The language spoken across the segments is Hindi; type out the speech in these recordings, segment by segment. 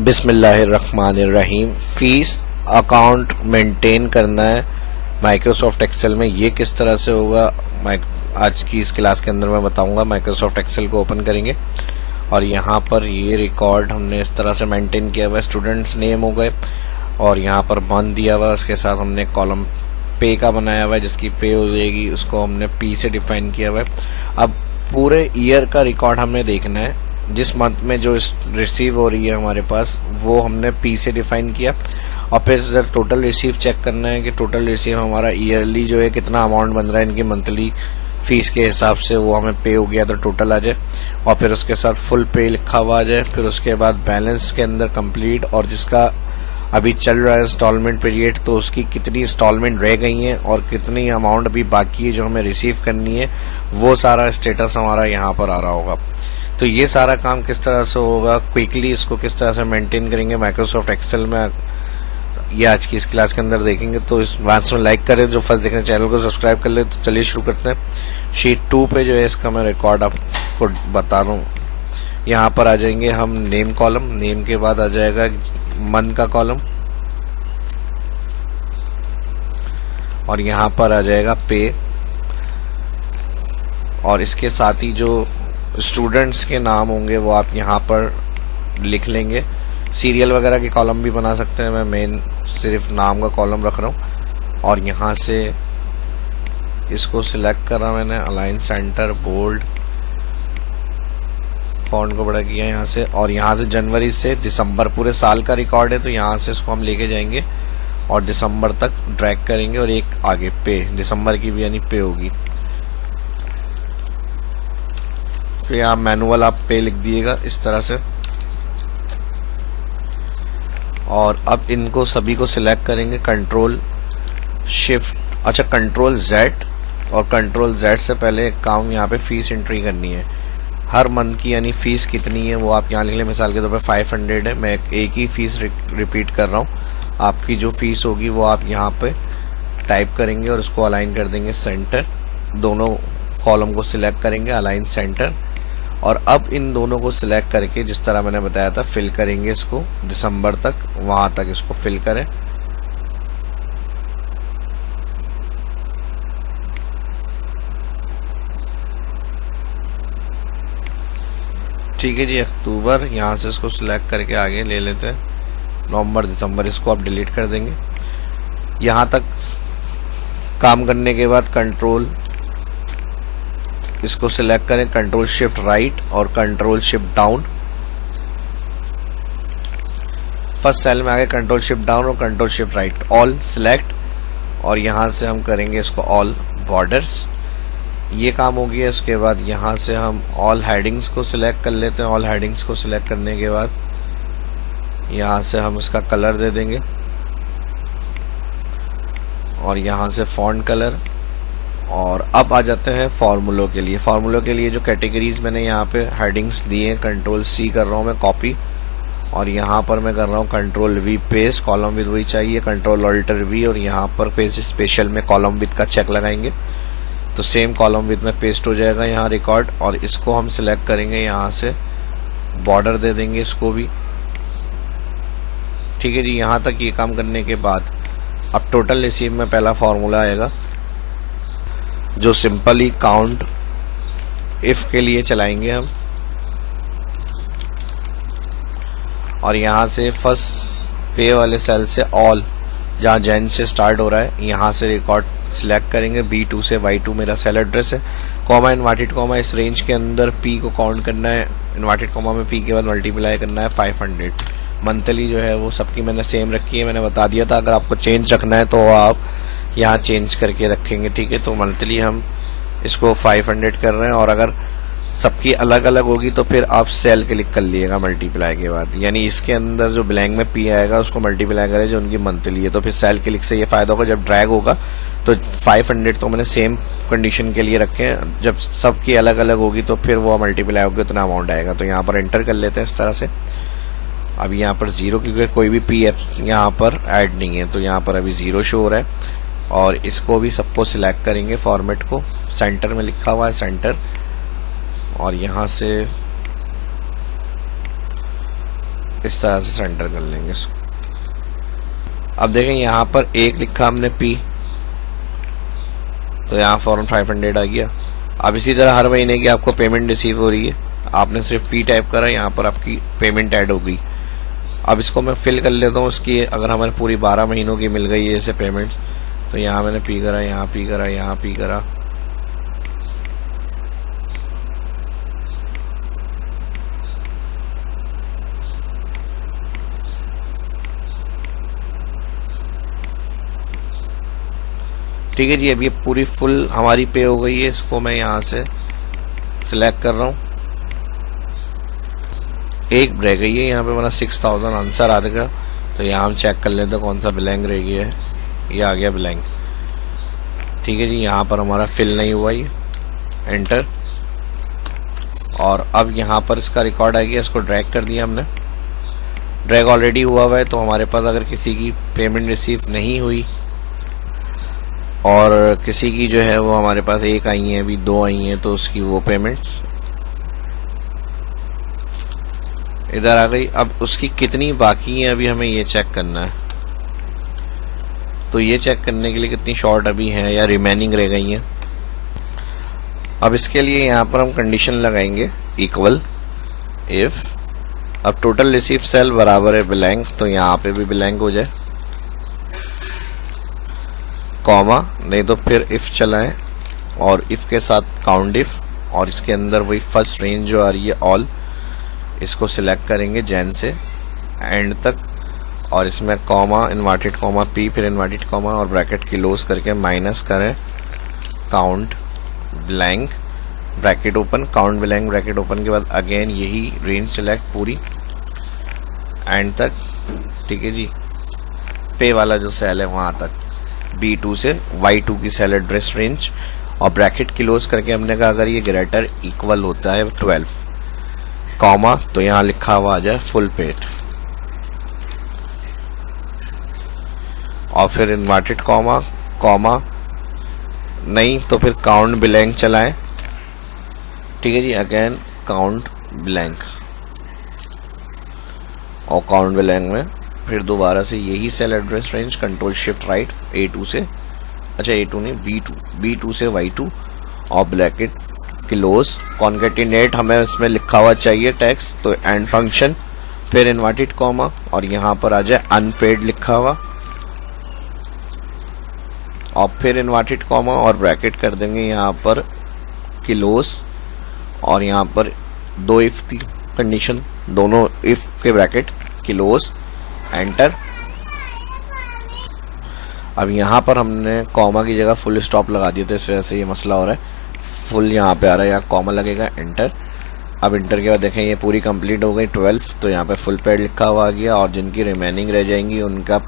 बिस्मिल्लाहिर्रहमानिर्रहीम। फीस अकाउंट मेंटेन करना है माइक्रोसॉफ्ट एक्सेल में। ये किस तरह से होगा आज की इस क्लास के अंदर मैं बताऊंगा। माइक्रोसॉफ्ट एक्सेल को ओपन करेंगे और यहाँ पर ये रिकॉर्ड हमने इस तरह से मेंटेन किया हुआ है। स्टूडेंट्स नेम हो गए और यहाँ पर मंथ दिया हुआ है, उसके साथ हमने कॉलम पे का बनाया हुआ है, जिसकी पे हो जाएगी उसको हमने पी से डिफाइन किया हुआ है। अब पूरे ईयर का रिकॉर्ड हमने देखना है, जिस मंथ में जो रिसीव हो रही है हमारे पास वो हमने पी से डिफाइन किया। और फिर टोटल रिसीव चेक करना है कि टोटल रिसीव हमारा ईयरली जो है कितना अमाउंट बन रहा है इनकी मंथली फीस के हिसाब से, वो हमें पे हो गया तो टोटल आ जाए और फिर उसके साथ फुल पे लिखा हुआ आ जाए। फिर उसके बाद बैलेंस के अंदर कंप्लीट और जिसका अभी चल रहा है इंस्टॉलमेंट पीरियड, तो उसकी कितनी इंस्टॉलमेंट रह गई हैं और कितनी अमाउंट अभी बाकी है जो हमें रिसीव करनी है, वो सारा स्टेटस हमारा यहाँ पर आ रहा होगा। तो ये सारा काम किस तरह से होगा, क्विकली इसको किस तरह से मेंटेन करेंगे माइक्रोसॉफ्ट एक्सेल में, ये आज की इस क्लास के अंदर देखेंगे। तो इस बात में लाइक करें, जो फर्स्ट देखें चैनल को सब्सक्राइब कर ले। तो चलिए शुरू करते हैं। शीट 2 पे जो है इसका मैं रिकॉर्ड आपको बता रहा हूँ। यहाँ पर आ जाएंगे हम नेम कॉलम, नेम के बाद आ जाएगा मंथ का कॉलम और यहाँ पर आ जाएगा पे और इसके साथ ही जो स्टूडेंट्स के नाम होंगे वो आप यहाँ पर लिख लेंगे। सीरियल वगैरह के कॉलम भी बना सकते हैं, मैं मेन सिर्फ नाम का कॉलम रख रहा हूँ। और यहाँ से इसको सिलेक्ट करा मैंने, अलाइन सेंटर बोल्ड, फॉन्ट को बड़ा किया यहाँ से। और यहाँ से जनवरी से दिसंबर पूरे साल का रिकॉर्ड है, तो यहाँ से इसको हम लेके जाएंगे और दिसंबर तक ड्रैग करेंगे और एक आगे पे दिसंबर की भी यानी पे होगी। तो यहाँ मैनुअल आप पे लिख दिएगा इस तरह से। और अब इनको सभी को सिलेक्ट करेंगे, कंट्रोल शिफ्ट, अच्छा कंट्रोल जेड, और कंट्रोल जेड से पहले एक काम यहाँ पे फीस एंट्री करनी है। हर मंथ की यानी फीस कितनी है वो आप यहाँ लिख लें। मिसाल के तौर पे 500 है, मैं एक ही फीस रिपीट कर रहा हूँ। आपकी जो फीस होगी वो आप यहाँ पे टाइप करेंगे और उसको अलाइन कर देंगे सेंटर। दोनों कॉलम को सिलेक्ट करेंगे, अलाइन सेंटर। और अब इन दोनों को सिलेक्ट करके जिस तरह मैंने बताया था फिल करेंगे इसको दिसंबर तक, वहां तक इसको फिल करें। ठीक है जी, अक्टूबर, यहाँ से इसको सिलेक्ट करके आगे ले लेते हैं। नवंबर दिसंबर इसको आप डिलीट कर देंगे। यहाँ तक काम करने के बाद कंट्रोल इसको सिलेक्ट करें, कंट्रोल शिफ्ट राइट और control shift down. First cell में आगे कंट्रोल शिफ्ट डाउन और control shift right, all select. और यहां से हम करेंगे इसको ऑल बॉर्डर्स, ये काम हो गया। इसके बाद यहां से हम ऑल हेडिंग्स को सिलेक्ट कर लेते हैं। ऑल हेडिंग्स को सिलेक्ट करने के बाद यहां से हम इसका कलर दे देंगे और यहां से फॉन्ट कलर। और अब आ जाते हैं फार्मूलों के लिए। फार्मूलों के लिए जो कैटेगरीज मैंने यहाँ पे हेडिंग्स दिए हैं, कंट्रोल सी कर रहा हूँ मैं कॉपी, और यहाँ पर मैं कर रहा हूँ control we paste. Column with वही चाहिए, कंट्रोल अल्टर वी, और यहाँ पर पेज स्पेशल में कॉलम विद का चेक लगाएंगे तो सेम कॉलम विद में पेस्ट हो जाएगा यहाँ रिकॉर्ड। और इसको हम सिलेक्ट करेंगे, यहाँ से बॉर्डर दे देंगे इसको भी। ठीक है जी, यहाँ तक ये काम करने के बाद अब टोटल रिसीव में पहला फार्मूला आएगा जो सिंपली काउंट इफ के लिए चलाएंगे हम। और यहाँ से फर्स्ट पे वाले सेल से ऑल, जहाँ जैन से स्टार्ट हो रहा है, यहाँ से रिकॉर्ड सिलेक्ट करेंगे। B2 से Y2 मेरा सेल एड्रेस है। कॉमा इन्वर्टेड कॉमा, इस रेंज के अंदर P को काउंट करना है। इन्वर्टेड कॉमा में P के बाद मल्टीप्लाई करना है 500। मंथली जो है वो सबकी मैंने सेम रखी है, मैंने बता दिया था। अगर आपको चेंज रखना है तो आप यहाँ चेंज करके रखेंगे। ठीक है, तो मंथली हम इसको 500 कर रहे हैं। और अगर सबकी अलग अलग होगी तो फिर आप सेल क्लिक कर लिएगा मल्टीप्लाई के बाद, यानी इसके अंदर जो ब्लैंक में पी आएगा उसको मल्टीप्लाई करें जो उनकी मंथली है, तो फिर सेल क्लिक से ये फायदा होगा। जब ड्रैग होगा तो 500 तो मैंने सेम कंडीशन के लिए रखे हैं, जब सबकी अलग अलग होगी तो फिर वो मल्टीप्लाई होगी उतना अमाउंट आएगा। तो यहाँ पर एंटर कर लेते हैं इस तरह से। अब यहाँ पर 0, क्योंकि कोई भी पी यहाँ पर ऐड नहीं है तो यहाँ पर अभी 0 शो हो रहा है। और इसको भी सबको सिलेक्ट करेंगे, फॉर्मेट को सेंटर में लिखा हुआ है सेंटर, और यहाँ से इस तरह से सेंटर कर लेंगे इसको। अब देखें यहाँ पर एक लिखा हमने पी, तो यहाँ फॉरन 500 आ गया। अब इसी तरह हर महीने की आपको पेमेंट रिसीव हो रही है, आपने सिर्फ पी टाइप करा, यहाँ पर आपकी पेमेंट ऐड हो गई। अब इसको मैं फिल कर लेता हूँ उसकी, अगर हमें पूरी 12 महीनों की मिल गई है जैसे पेमेंट्स, तो यहाँ मैंने पी करा, यहाँ पी करा, यहाँ पी करा। ठीक है जी, अब ये पूरी फुल हमारी पे हो गई है। इसको मैं यहाँ से सिलेक्ट कर रहा हूँ। एक रह गई है यहाँ पे, मेरा 6000 आंसर आ गया। तो यहाँ हम चेक कर लेते हैं कौन सा ब्लैंक रह गया है। ये आ गया ब्लैंक। ठीक है जी, यहाँ पर हमारा फिल नहीं हुआ, ये एंटर। और अब यहाँ पर इसका रिकॉर्ड आ गया, इसको ड्रैग कर दिया हमने। ड्रैग ऑलरेडी हुआ है, तो हमारे पास अगर किसी की पेमेंट रिसीव नहीं हुई और किसी की जो है वो हमारे पास एक आई है, अभी 2 आई हैं, तो उसकी वो पेमेंट्स इधर आ गई। अब उसकी कितनी बाकी है अभी हमें ये चेक करना है। तो ये चेक करने के लिए कितनी शॉर्ट अभी हैं या रिमेनिंग रह गई हैं, अब इसके लिए यहाँ पर हम कंडीशन लगाएंगे इक्वल इफ। अब टोटल रिसीव सेल बराबर है ब्लैंक, तो यहाँ पे भी ब्लैंक हो जाए, कॉमा, नहीं तो फिर इफ चलाएं और इफ के साथ काउंट इफ, और इसके अंदर वही फर्स्ट रेंज जो आ रही है ऑल, इसको सिलेक्ट करेंगे जैन से एंड तक, और इसमें कॉमा, इन्वर्टेड कॉमा पी, फिर इन्वर्टेड कॉमा और ब्रैकेट क्लोज करके माइनस करें count blank, bracket open, count blank, bracket open के बाद अगेन यही रेंज सिलेक्ट पूरी एंड तक। ठीक है जी, पे वाला जो सेल है वहां तक, B2 से Y2 की सेल एड्रेस रेंज, और ब्रैकेट क्लोज करके हमने कहा अगर ये ग्रेटर इक्वल होता है 12 कॉमा, तो यहाँ लिखा हुआ आ जाए फुल पेड, और फिर इन्वर्टेड कॉमा, कॉमा, नहीं तो फिर काउंट ब्लैंक चलाएं। ठीक है जी, अगेन काउंट ब्लैंक, और काउंट ब्लैंक में फिर दोबारा से यही cell address range, control shift right A2 से, अच्छा A2 नहीं B2 से Y2, और ब्रैकेट क्लोज, कॉन्केटिनेट हमें इसमें लिखा हुआ चाहिए टेक्स्ट, तो एंड फंक्शन, फिर इन्वर्टेड कॉमा, और यहाँ पर आ जाए अनपेड लिखा हुआ, और फिर इन्वर्टेड कॉमा और ब्रैकेट कर देंगे यहाँ पर क्लोज, और यहाँ पर 2 इफ थी कंडीशन, दोनों इफ के ब्रैकेट क्लोज, एंटर। अब यहाँ पर हमने कॉमा की जगह फुल स्टॉप लगा दिया, तो इस वजह से ये मसला हो रहा है, फुल यहाँ पे आ रहा है, यहाँ कॉमा लगेगा, एंटर। अब इंटर के बाद देखें ये पूरी कंप्लीट हो गई 12, तो यहाँ पे फुल पेड लिखा हुआ आ गया, और जिनकी रिमेनिंग रह जाएंगी उनका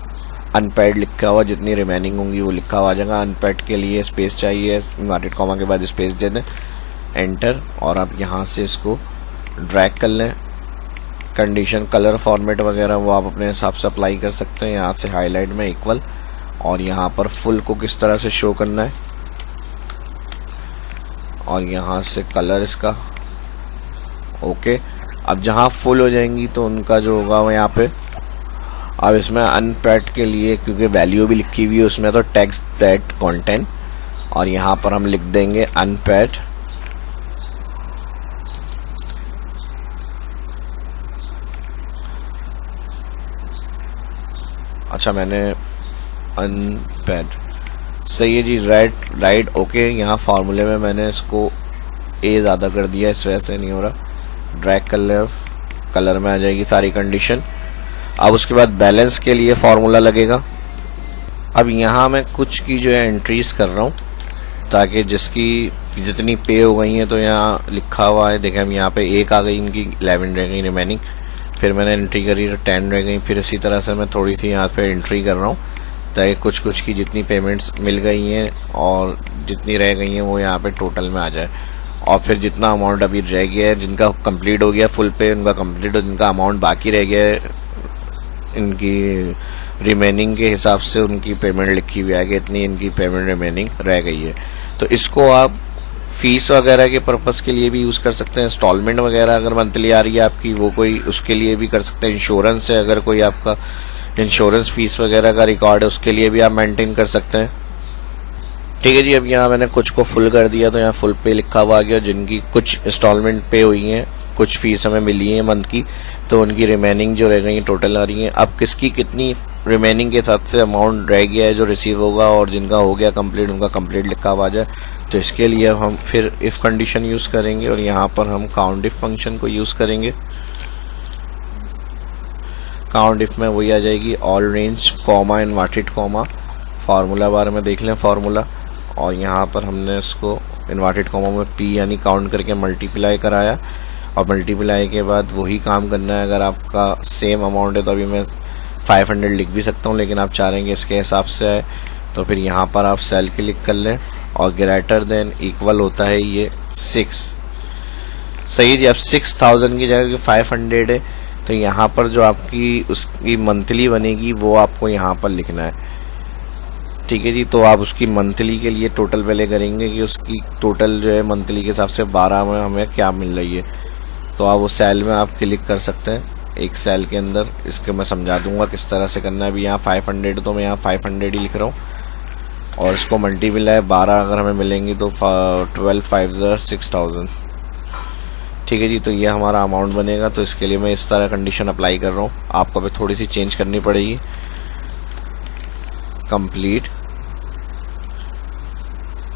अनपेड लिखा हुआ, जितनी रिमेनिंग होंगी वो लिखा हुआ आ जाएगा। अनपेड के लिए स्पेस चाहिए, इन्वर्टेड कॉमा के बाद स्पेस दे दें, एंटर। और आप यहाँ से इसको ड्रैग कर लें, कंडीशन कलर फॉर्मेट वगैरह वो आप अपने हिसाब से अप्लाई कर सकते हैं। यहाँ से हाईलाइट में इक्वल, और यहाँ पर फुल को किस तरह से शो करना है, और यहाँ से कलर इसका ओके। अब जहाँ फुल हो जाएंगी तो उनका जो होगा वो यहाँ पे, अब इसमें अनपैड के लिए क्योंकि वैल्यू भी लिखी हुई है उसमें, तो टेक्स्ट दैट कंटेंट, और यहाँ पर हम लिख देंगे अनपैड, अच्छा मैंने अनपैड, सही है जी, राइट ओके। यहाँ फार्मूले में मैंने इसको ए ज़्यादा कर दिया, इस वजह से नहीं हो रहा। ड्रैग कर ले, कलर में आ जाएगी सारी कंडीशन। अब उसके बाद बैलेंस के लिए फार्मूला लगेगा। अब यहाँ मैं कुछ की जो है एंट्रीज कर रहा हूँ, ताकि जिसकी जितनी पे हो गई हैं, तो यहाँ लिखा हुआ है, देखें हम यहाँ पे 1 आ गई, इनकी 11 रह गई रिमेनिंग, फिर मैंने एंट्री करी तो 10 रह गई, फिर इसी तरह से मैं थोड़ी सी यहाँ पे एंट्री कर रहा हूँ, ताकि कुछ की जितनी पेमेंट्स मिल गई हैं और जितनी रह गई हैं वो यहाँ पे टोटल में आ जाए। और फिर जितना अमाउंट अभी रह गया है, जिनका कंप्लीट हो गया फुल पे उनका कंप्लीट, और जिनका अमाउंट बाकी रह गया है इनकी रिमेनिंग के हिसाब से उनकी पेमेंट लिखी हुई है कि इतनी इनकी पेमेंट रिमेनिंग रह गई है। तो इसको आप फीस वगैरह के पर्पस के लिए भी यूज़ कर सकते हैं। इंस्टॉलमेंट वगैरह अगर मंथली आ रही है आपकी, वो कोई उसके लिए भी कर सकते हैं। इंश्योरेंस है, अगर कोई आपका इंश्योरेंस फीस वगैरह का रिकॉर्ड है, उसके लिए भी आप मेंटेन कर सकते हैं। ठीक है जी, अब यहाँ मैंने कुछ को फुल कर दिया तो यहाँ फुल पे लिखा हुआ आ गया। जिनकी कुछ इंस्टॉलमेंट पे हुई हैं, कुछ फीस हमें मिली है मंथ की, तो उनकी रिमेनिंग जो रह गई टोटल आ रही है। अब किसकी कितनी रिमेनिंग के हिसाब से अमाउंट रह गया है जो रिसीव होगा, और जिनका हो गया कंप्लीट उनका कंप्लीट लिखा हुआ आ जाए। तो इसके लिए हम फिर इफ़ कंडीशन यूज़ करेंगे और यहाँ पर हम काउंट इफ फंक्शन को यूज़ करेंगे। काउंट इफ में वही आ जाएगी, all range comma inverted comma, formula बार में देख लें फार्मूला, और यहाँ पर हमने इसको इन्वर्टेड कॉमा में पी यानी काउंट करके मल्टीप्लाई कराया, और मल्टीप्लाई के बाद वही काम करना है। अगर आपका सेम अमाउंट है तो अभी मैं 500 लिख भी सकता हूँ, लेकिन आप चाह रहे हैं कि इसके हिसाब से आए तो फिर यहाँ पर आप सेल क्लिक कर लें, और ग्रेटर देन इक्वल होता है ये 6। सही जी, अब 6000 की जगह 500 है, तो यहाँ पर जो आपकी उसकी मंथली बनेगी वो आपको यहाँ पर लिखना है। ठीक है जी, तो आप उसकी मंथली के लिए टोटल पहले करेंगे कि उसकी टोटल जो है मंथली के हिसाब से 12 में हमें क्या मिल रही है। तो आप उस सेल में आप क्लिक कर सकते हैं, एक सेल के अंदर। इसके मैं समझा दूंगा किस तरह से करना है। अभी यहाँ 500 तो मैं यहाँ 500 ही लिख रहा हूँ, और इसको मल्टीप्लाई 12 अगर हमें मिलेंगी तो 12 5 6000। ठीक है जी, तो ये हमारा अमाउंट बनेगा। तो इसके लिए मैं इस तरह कंडीशन अप्लाई कर रहा हूँ, आपको अभी थोड़ी सी चेंज करनी पड़ेगी। कंप्लीट,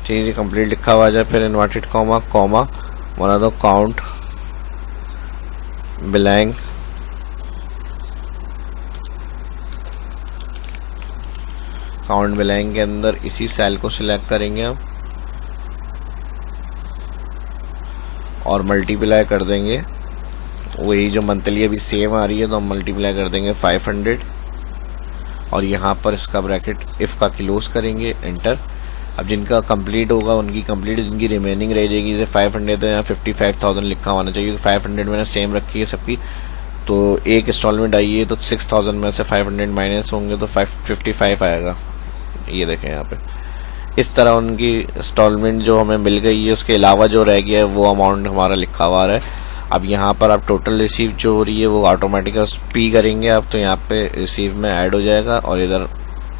ठीक है जी, कंप्लीट लिखा हुआ जाए, फिर इन्वर्टेड कॉमा कॉमा बना दो काउंट ब्लैंक काउंट ब्लैंक के अंदर इसी सेल को सिलेक्ट करेंगे हम, और मल्टीप्लाई कर देंगे वही जो मंथली अभी सेम आ रही है, तो हम मल्टीप्लाई कर देंगे 500, और यहाँ पर इसका ब्रैकेट इफ़ का क्लोज करेंगे, एंटर। अब जिनका कंप्लीट होगा उनकी कंप्लीट, जिनकी रिमेनिंग रह जाएगी, जैसे 500 है, यहाँ 55,000 लिखा होना चाहिए। 500 मैंने सेम रखी है सबकी, तो एक इंस्टॉलमेंट आई है तो 6000 में से 500 माइनस होंगे तो 55 आएगा। ये देखें यहाँ पे इस तरह उनकी इंस्टॉलमेंट जो हमें मिल गई है, उसके अलावा जो रह गया है वो अमाउंट हमारा लिखा हुआ है। अब यहाँ पर आप टोटल रिसीव जो हो रही है वो ऑटोमेटिक पी करेंगे आप, तो यहाँ पे रिसीव में ऐड हो जाएगा, और इधर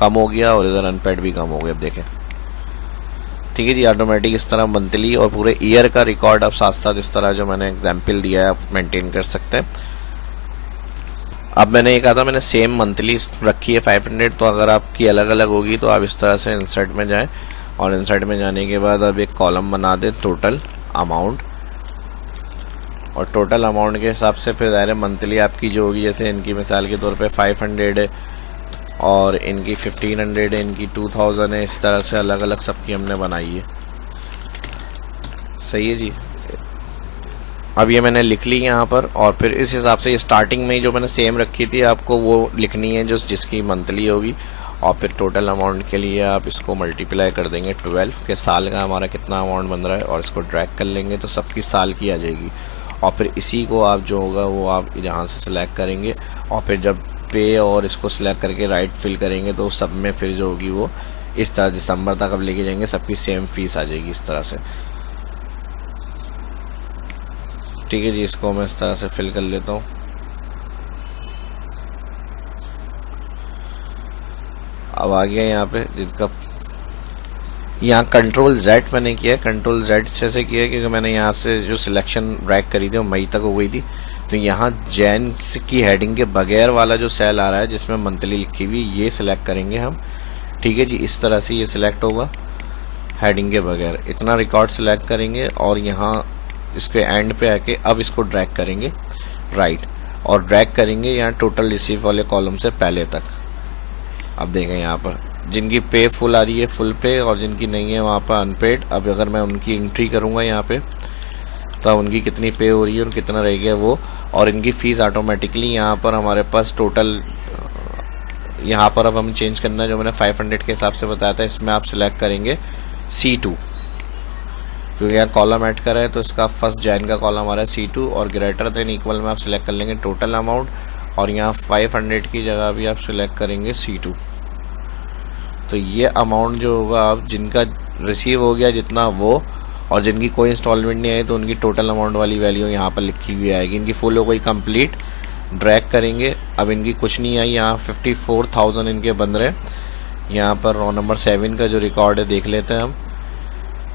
कम हो गया और इधर अनपेड भी कम हो गया। अब देखें, ठीक है जी, ऑटोमेटिक इस तरह मंथली और पूरे ईयर का रिकॉर्ड आप साथ साथ इस तरह जो मैंने एग्जाम्पल दिया है आप मेंटेन कर सकते हैं। अब मैंने ये कहा था मैंने सेम मंथली रखी है 500, तो अगर आपकी अलग अलग होगी तो आप इस तरह से इंसर्ट में जाएं, और इंसर्ट में जाने के बाद अब एक कॉलम बना दें टोटल अमाउंट, और टोटल अमाउंट के हिसाब से फिर ज़ाहिर मंथली आपकी जो होगी, जैसे इनकी मिसाल के तौर पे 500 है, और इनकी 1500 है, इनकी 2000 है, इस तरह से अलग अलग सबकी हमने बनाई है। सही है जी, अब ये मैंने लिख ली यहाँ पर, और फिर इस हिसाब से ये स्टार्टिंग में ही जो मैंने सेम रखी थी आपको वो लिखनी है जो जिसकी मंथली होगी, और फिर टोटल अमाउंट के लिए आप इसको मल्टीप्लाई कर देंगे 12 के साल का हमारा कितना अमाउंट बन रहा है, और इसको ड्रैग कर लेंगे तो सबकी साल की आ जाएगी। और फिर इसी को आप जो होगा वो आप यहाँ से सिलेक्ट करेंगे, और फिर जब पे और इसको सिलेक्ट करके राइट फिल करेंगे तो सब में फिर जो होगी वो इस तरह दिसंबर तक अब लेके जाएंगे, सबकी सेम फीस आ जाएगी इस तरह से। ठीक है जी, इसको मैं इस तरह से फिल कर लेता हूँ। अब आ गया यहाँ पे जिनका यहाँ कंट्रोल Z मैंने किया है, कंट्रोल Z से किया है क्योंकि मैंने यहाँ से जो सिलेक्शन ड्रैग करी थी वो मई तक हो गई थी। तो यहाँ जैन की हेडिंग के बगैर वाला जो सेल आ रहा है जिसमें मंथली लिखी हुई ये सिलेक्ट करेंगे हम। ठीक है जी, इस तरह से ये सिलेक्ट होगा हेडिंग के बगैर, इतना रिकॉर्ड सिलेक्ट करेंगे, और यहाँ इसके एंड पे आके अब इसको ड्रैग करेंगे राइट, और ड्रैग करेंगे यहाँ टोटल रिसीव वाले कॉलम से पहले तक। अब देखें यहाँ पर जिनकी पे फुल आ रही है फुल पे, और जिनकी नहीं है वहाँ पर अनपेड। अब अगर मैं उनकी एंट्री करूँगा यहाँ पे तो उनकी कितनी पे हो रही है और कितना रह गया वो, और इनकी फ़ीस ऑटोमेटिकली यहाँ पर हमारे पास टोटल यहाँ पर अब हम चेंज करना है जो मैंने 500 के हिसाब से बताया था, इसमें आप सिलेक्ट करेंगे C2 क्योंकि यहाँ कॉलम ऐड करा है तो इसका फर्स्ट जैन का कॉलम आ रहा है C2, और ग्रेटर देन इक्वल में आप सिलेक्ट कर लेंगे टोटल अमाउंट, और यहाँ 500 की जगह भी आप सिलेक्ट करेंगे C2। तो ये अमाउंट जो होगा आप जिनका रिसीव हो गया जितना वो, और जिनकी कोई इंस्टॉलमेंट नहीं आई तो उनकी टोटल अमाउंट वाली वैल्यू यहाँ पर लिखी हुई आएगी। इनकी फुल हो गई कंप्लीट, ड्रैग करेंगे। अब इनकी कुछ नहीं आई, यहाँ 54,000 इनके बन रहे। यहाँ पर रो नंबर 7 का जो रिकॉर्ड है देख लेते हैं हम,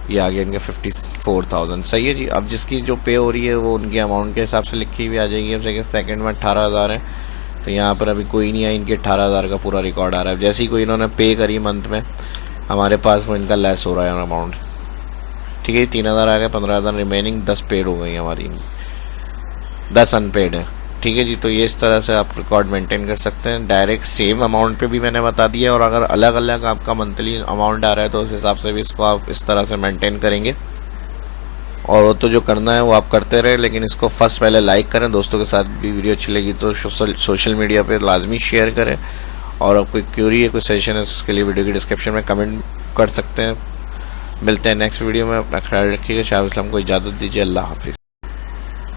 ये आ गया इनके 54,000। सही है जी। अब जिसकी जो पे हो रही है वो उनके अमाउंट के हिसाब से लिखी हुई आ जाएगी। अब सेकंड में 18,000 है, तो यहाँ पर अभी कोई नहीं है, इनके 18,000 का पूरा रिकॉर्ड आ रहा है। जैसे ही कोई इन्होंने पे करी मंथ में हमारे पास, वो इनका लेस हो रहा है अमाउंट। ठीक है, 3,000 आ गया, 15,000 रिमेनिंग, 10 पेड हो गई हमारी, 10 अनपेड है। ठीक है जी। तो ये इस तरह से आप रिकॉर्ड मेंटेन कर सकते हैं। डायरेक्ट सेम अमाउंट पे भी मैंने बता दिया, और अगर अलग अलग आपका मंथली अमाउंट आ रहा है तो उस हिसाब से भी इसको आप इस तरह से मेंटेन करेंगे। और वो तो जो करना है वो आप करते रहे, लेकिन इसको फर्स्ट पहले लाइक करें, दोस्तों के साथ भी वीडियो अच्छी लगी तो सोशल मीडिया पे लाजमी शेयर करें। और अब कोई क्यूरी है, कोई सजेशन है, उसके लिए वीडियो की डिस्क्रिप्शन में कमेंट कर सकते हैं। मिलते हैं नेक्स्ट वीडियो में। अपना ख्याल रखिएगा। शाह इस्लाम को इजाज़त दीजिए। अल्लाह हाफिज़।